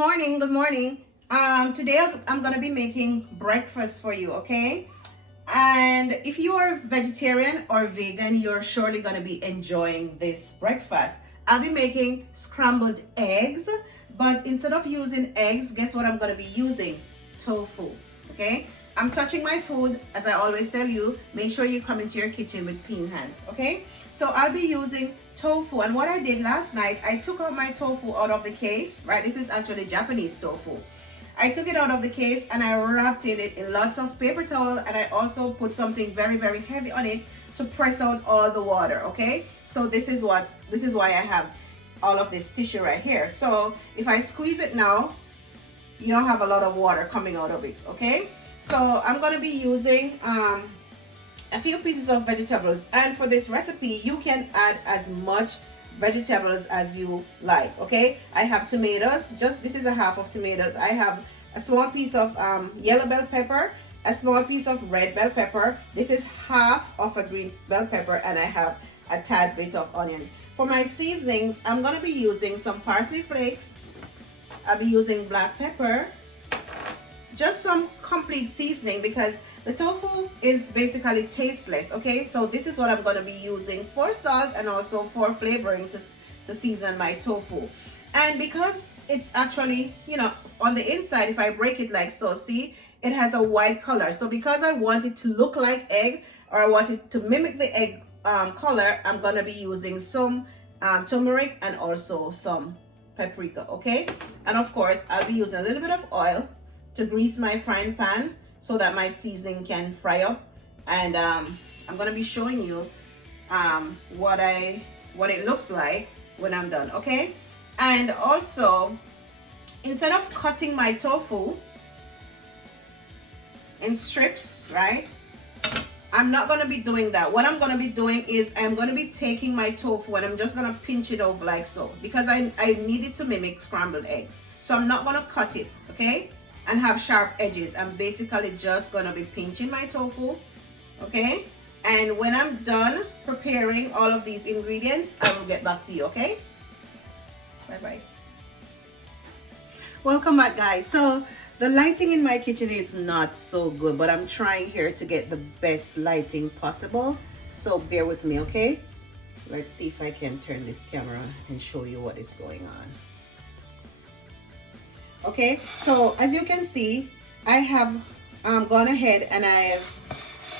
morning, good morning. Today I'm gonna be making breakfast for you, okay? And if you are vegetarian or vegan, you're surely gonna be enjoying this breakfast. I'll be making scrambled eggs, but instead of using eggs, guess what I'm gonna be using? Tofu, okay? I'm touching my food, as I always tell you, make sure you come into your kitchen with clean hands, okay? So I'll be using tofu, and what I did last night, I took out my tofu out of the case, right? This is actually Japanese tofu. I took it out of the case and I wrapped it in lots of paper towel, and I also put something very, very heavy on it to press out all the water, okay? So this is why I have all of this tissue right here. So if I squeeze it now, you don't have a lot of water coming out of it, okay? So I'm gonna be using a few pieces of vegetables, and for this recipe you can add as much vegetables as you like, okay? I have tomatoes, this is a half of tomatoes. I have a small piece of yellow bell pepper, a small piece of red bell pepper. This is half of a green bell pepper, and I have a tad bit of onion. For my seasonings, I'm gonna be using some parsley flakes. I'll be using black pepper, just some complete seasoning, because the tofu is basically tasteless, okay? So this is what I'm going to be using for salt and also for flavoring to season my tofu. And because it's actually, you know, on the inside, if I break it like so, see, it has a white color. So because I want it to look like egg, or I want it to mimic the egg color, I'm going to be using some turmeric and also some paprika, okay? And of course, I'll be using a little bit of oil to grease my frying pan so that my seasoning can fry up. And I'm gonna be showing you what it looks like when I'm done, okay? And also, instead of cutting my tofu in strips, right, I'm not gonna be doing that. What I'm gonna be doing is I'm gonna be taking my tofu and I'm just gonna pinch it over like so, because I need it to mimic scrambled egg. So I'm not gonna cut it, okay, and have sharp edges. I'm basically just gonna be pinching my tofu, okay? And when I'm done preparing all of these ingredients, I will get back to you, okay? Bye-bye. Welcome back, guys. So the lighting in my kitchen is not so good, but I'm trying here to get the best lighting possible. So bear with me, okay? Let's see if I can turn this camera and show you what is going on. Okay, so as you can see, I have gone ahead and I've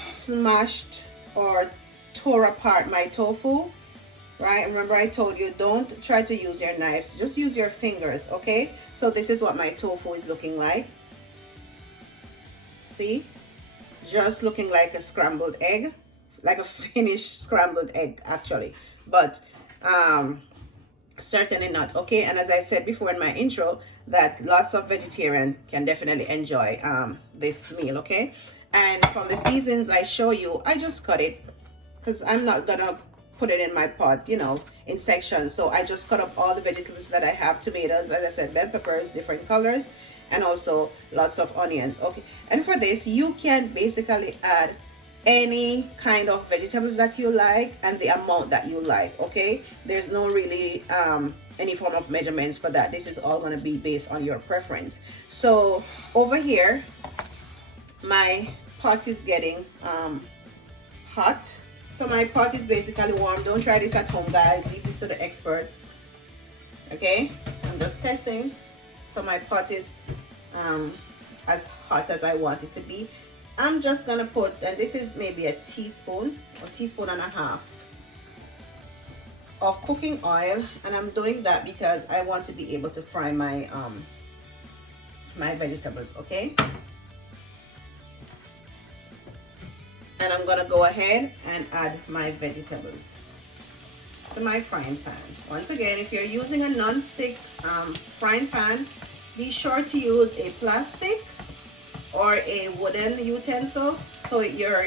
smashed or tore apart my tofu, right? Remember I told you, don't try to use your knives, just use your fingers, okay? So this is what my tofu is looking like. See, just looking like a scrambled egg, like a finished scrambled egg actually, but certainly not, okay? And as I said before in my intro, that lots of vegetarian can definitely enjoy this meal, okay? And from the seasons I show you, I just cut it because I'm not gonna put it in my pot, you know, in sections. So I just cut up all the vegetables that I have: tomatoes, as I said, bell peppers, different colors, and also lots of onions, okay? And for this, you can basically add any kind of vegetables that you like and the amount that you like, okay? There's no really any form of measurements for that. This is all going to be based on your preference. So over here, my pot is getting hot. So my pot is basically warm. Don't try this at home, guys. Leave this to the experts, okay? I'm just testing. So my pot is as hot as I want it to be. I'm just gonna put, and this is maybe a teaspoon or teaspoon and a half of cooking oil, and I'm doing that because I want to be able to fry my my vegetables, okay? And I'm gonna go ahead and add my vegetables to my frying pan. Once again, if you're using a non-stick frying pan, be sure to use a plastic or a wooden utensil so your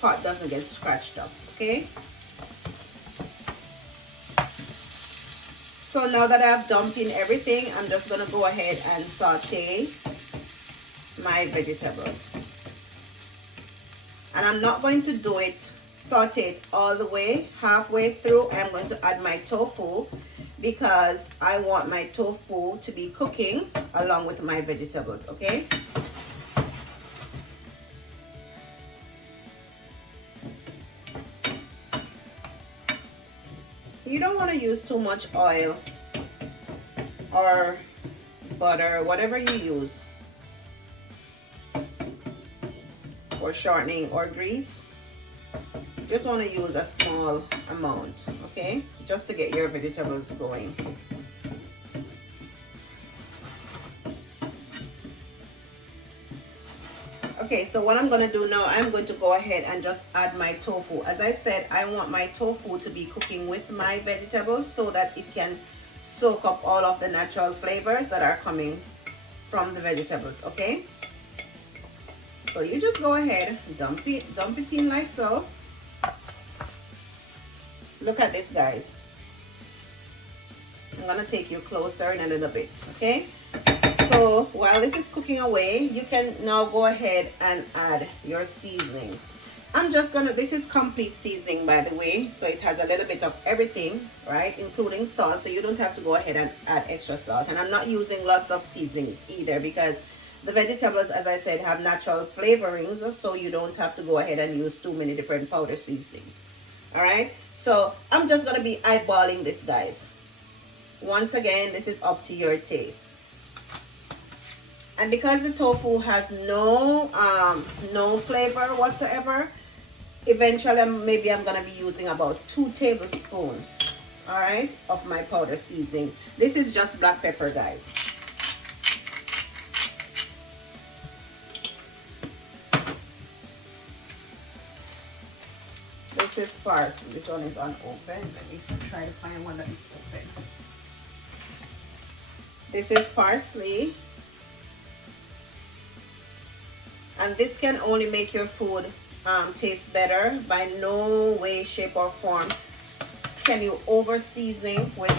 pot doesn't get scratched up, okay? So now that I've dumped in everything, I'm just gonna go ahead and saute my vegetables. And I'm not going to do it, saute it all the way, halfway through. I'm going to add my tofu because I want my tofu to be cooking along with my vegetables, okay? You don't want to use too much oil or butter, whatever you use, or shortening or grease. Just want to use a small amount, okay? Just to get your vegetables going. Okay, so what I'm going to do now, I'm going to go ahead and just add my tofu. As I said, I want my tofu to be cooking with my vegetables so that it can soak up all of the natural flavors that are coming from the vegetables, okay? So you just go ahead, dump it in like so. Look at this, guys. I'm gonna take you closer in a little bit, okay? So while this is cooking away, you can now go ahead and add your seasonings. This is complete seasoning, by the way, so it has a little bit of everything, right, including salt, so you don't have to go ahead and add extra salt. And I'm not using lots of seasonings either, because the vegetables, as I said, have natural flavorings, so you don't have to go ahead and use too many different powder seasonings. All right, so I'm just gonna be eyeballing this, guys. Once again, this is up to your taste. And because the tofu has no flavor whatsoever, eventually maybe I'm gonna be using about 2 tablespoons, all right, of my powder seasoning. This is just black pepper, guys. This is parsley. This one is unopened. Let me try to find one that is open. This is parsley. And this can only make your food taste better. By no way, shape, or form can you over seasoning with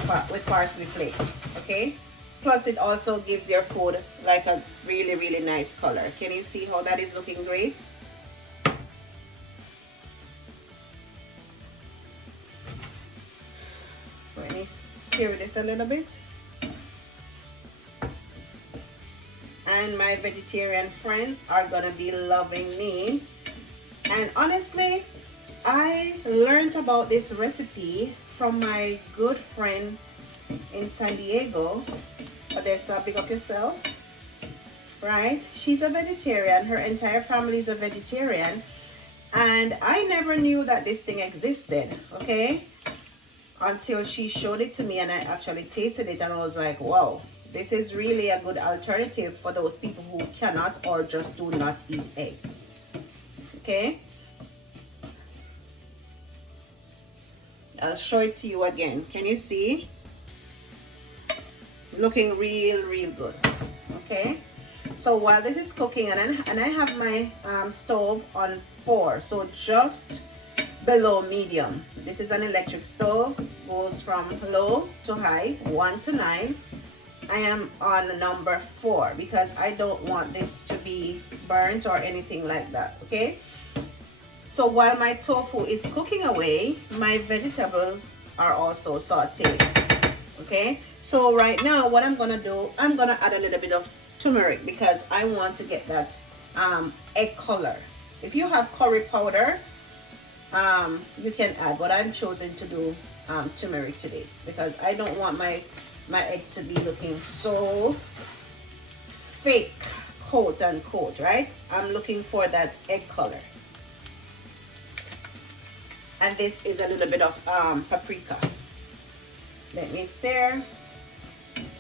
parsley flakes, okay? Plus, it also gives your food like a really, really nice color. Can you see how that is looking great? Let me stir this a little bit. And my vegetarian friends are gonna be loving me. And honestly, I learned about this recipe from my good friend in San Diego. Odessa, big up yourself. Right? She's a vegetarian. Her entire family is a vegetarian. And I never knew that this thing existed, okay? Until she showed it to me and I actually tasted it and I was like, wow. This is really a good alternative for those people who cannot or just do not eat eggs. Okay? I'll show it to you again. Can you see? Looking real good. Okay? So while this is cooking, and I have my stove on 4, so just below medium. This is an electric stove. Goes from low to high, 1 to 9. I am on number 4 because I don't want this to be burnt or anything like that, okay? So while my tofu is cooking away, my vegetables are also sauteed, okay? So right now, what I'm gonna do, I'm gonna add a little bit of turmeric because I want to get that egg color. If you have curry powder, you can add, but I'm choosing to do turmeric today because I don't want my egg to be looking so fake, quote unquote, right? I'm looking for that egg color. And this is a little bit of paprika. Let me stir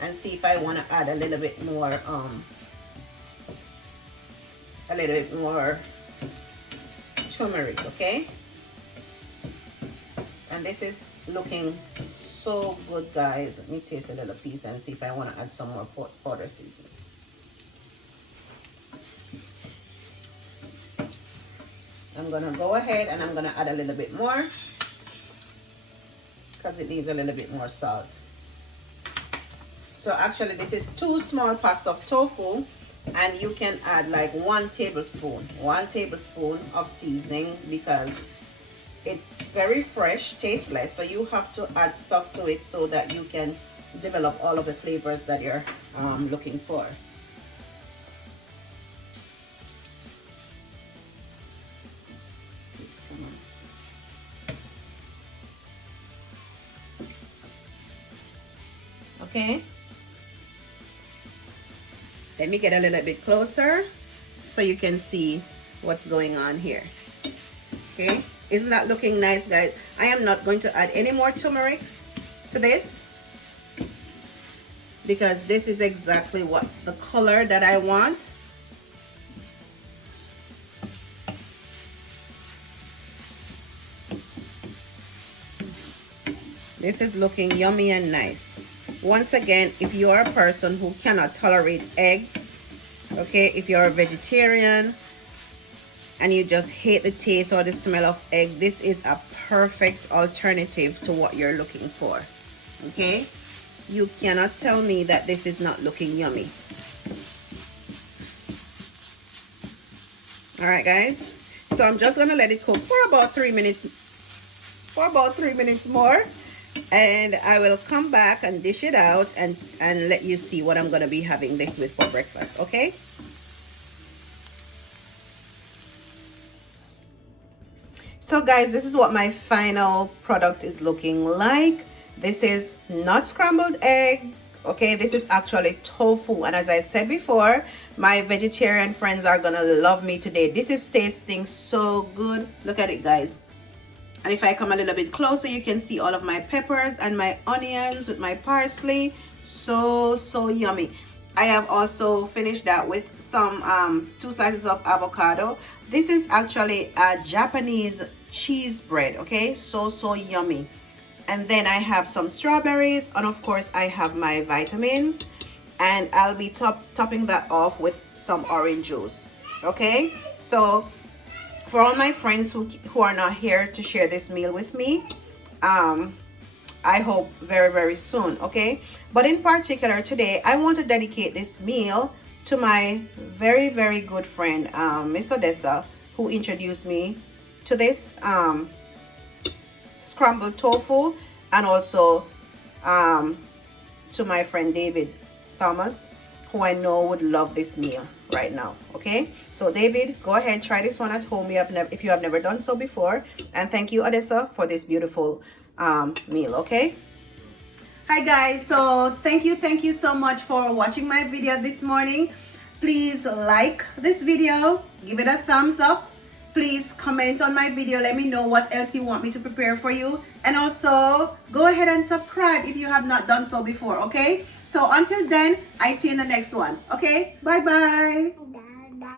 and see if I want to add a little bit more turmeric, okay? And this is looking so good, guys. Let me taste a little piece and see if I want to add some more powder seasoning. I'm gonna go ahead and I'm gonna add a little bit more because it needs a little bit more salt. So actually this is 2 small pots of tofu, and you can add like 1 tablespoon of seasoning because it's very fresh, tasteless, so you have to add stuff to it so that you can develop all of the flavors that you're looking for. Okay, let me get a little bit closer so you can see what's going on here. Okay, isn't that looking nice, guys? I am not going to add any more turmeric to this because this is exactly what the color that I want. This is looking yummy and nice. Once again, if you are a person who cannot tolerate eggs, okay, if you're a vegetarian and you just hate the taste or the smell of egg, this is a perfect alternative to what you're looking for. Okay, you cannot tell me that this is not looking yummy. All right, guys, so I'm just gonna let it cook for about 3 minutes, more, and I will come back and dish it out and let you see what I'm gonna be having this with for breakfast. Okay, so guys, this is what my final product is looking like. This is not scrambled egg, okay, this is actually tofu, and as I said before, my vegetarian friends are gonna love me today. This is tasting so good. Look at it, guys. And if I come a little bit closer, you can see all of my peppers and my onions with my parsley. So yummy. I have also finished that with some 2 slices of avocado. This is actually a Japanese cheese bread, okay, so yummy. And then I have some strawberries, and of course I have my vitamins, and I'll be topping that off with some orange juice. Okay, so for all my friends who are not here to share this meal with me, I hope very soon. Okay, but in particular today I want to dedicate this meal to my very good friend Miss Odessa, who introduced me to this scrambled tofu, and also to my friend David Thomas, who I know would love this meal right now. Okay, so David, go ahead, try this one at home if you have never done so before, and thank you, Odessa, for this beautiful meal. Okay, hi guys, so thank you so much for watching my video this morning. Please like this video, give it a thumbs up. Please comment on my video, let me know what else you want me to prepare for you, and also go ahead and subscribe if you have not done so before. Okay, so until then, I see you in the next one. Okay, bye bye.